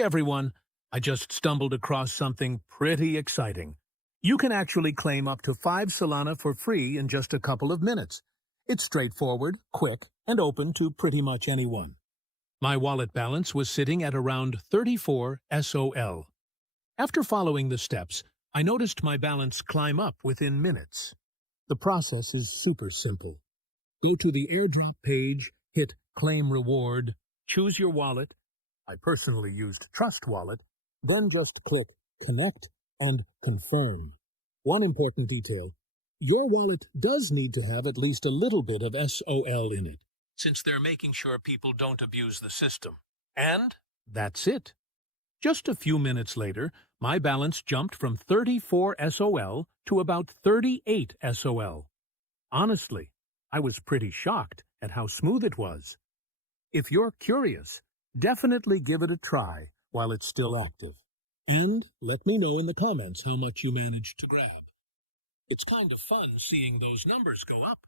Hey everyone, I just stumbled across something pretty exciting. You can actually claim up to 5 Solana for free in just a couple of minutes. It's straightforward, quick, and open to pretty much anyone. My wallet balance was sitting at around 34 SOL. After following the steps, I noticed my balance climb up within minutes. The process is super simple. Go to the airdrop page, hit Claim Reward, choose your wallet. I personally used Trust Wallet, then just click Connect and Confirm. One important detail, your wallet does need to have at least a little bit of SOL in it, since they're making sure people don't abuse the system. And that's it. Just a few minutes later, my balance jumped from 34 SOL to about 38 SOL. Honestly, I was pretty shocked at how smooth it was. If you're curious, definitely give it a try while it's still active. And let me know in the comments how much you managed to grab. It's kind of fun seeing those numbers go up.